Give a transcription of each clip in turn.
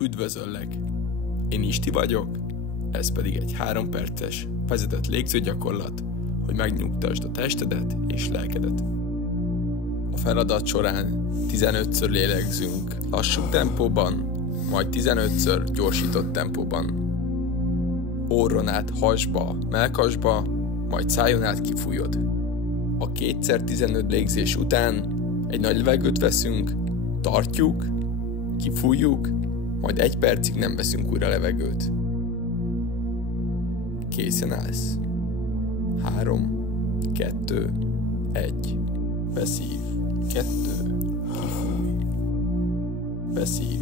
Üdvözöllek! Én Isti vagyok, ez pedig egy 3 perces vezetett légzőgyakorlat, hogy megnyugtasd a testedet és lelkedet. A feladat során 15-ször lélegzünk lassú tempóban, majd 15-ször gyorsított tempóban. Orron át hasba, mellkasba, majd szájon át kifújod. A 2x15 légzés után egy nagy levegőt veszünk, tartjuk, kifújjuk, majd 1 percig nem veszünk újra levegőt. Készen állsz. 3, 2, 1. Beszív. 2. Kifúj. Beszív.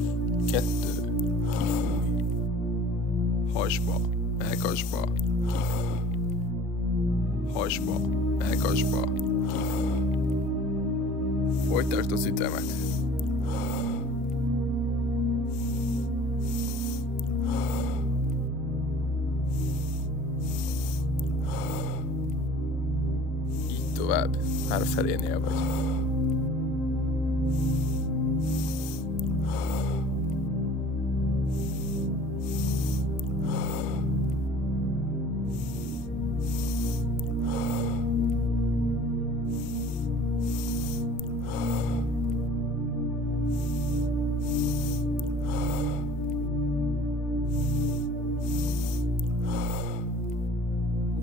2. Kifúj. Hasba, mellkasba. Kifúj. Hasba, mellkasba. Kifúj. Folytasd az ütemet. Tovább, már a felénél vagy.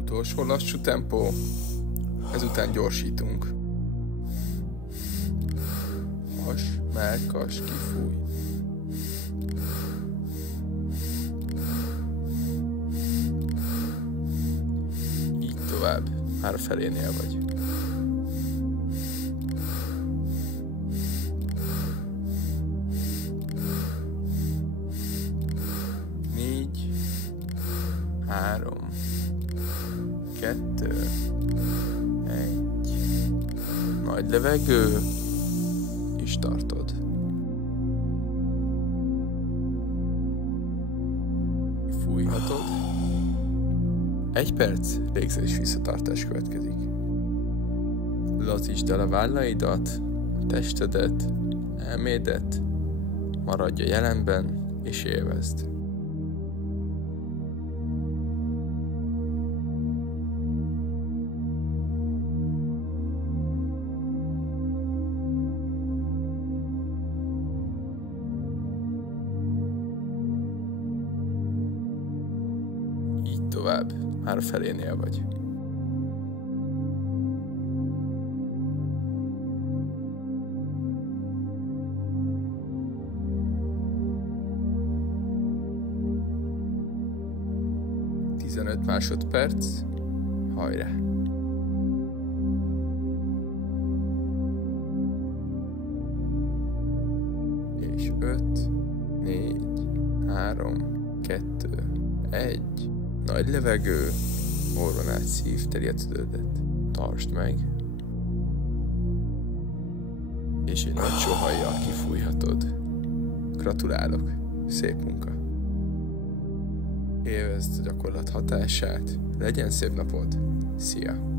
Utolsó lassú tempó. Ezután gyorsítunk. Has, mellkas, kifúj. Így tovább, már a felénél vagy. Négy, 3, 2, nagy levegő, és tartod. Fújhatod. 1 perc légzés visszatartás következik. Lazítsd el a vállaidat, a testedet, elmédet, maradj a jelenben, és élvezd. Tovább, már a felénél vagy. Tizenöt másodperc, hajrá! És 5, 4, 3, 2, 1. Nagy levegő, orron át szív, teli a tüdődet. Tartsd meg. És egy nagy sohajjal kifújhatod. Gratulálok, szép munka. Élvezd a gyakorlat hatását, legyen szép napod. Szia!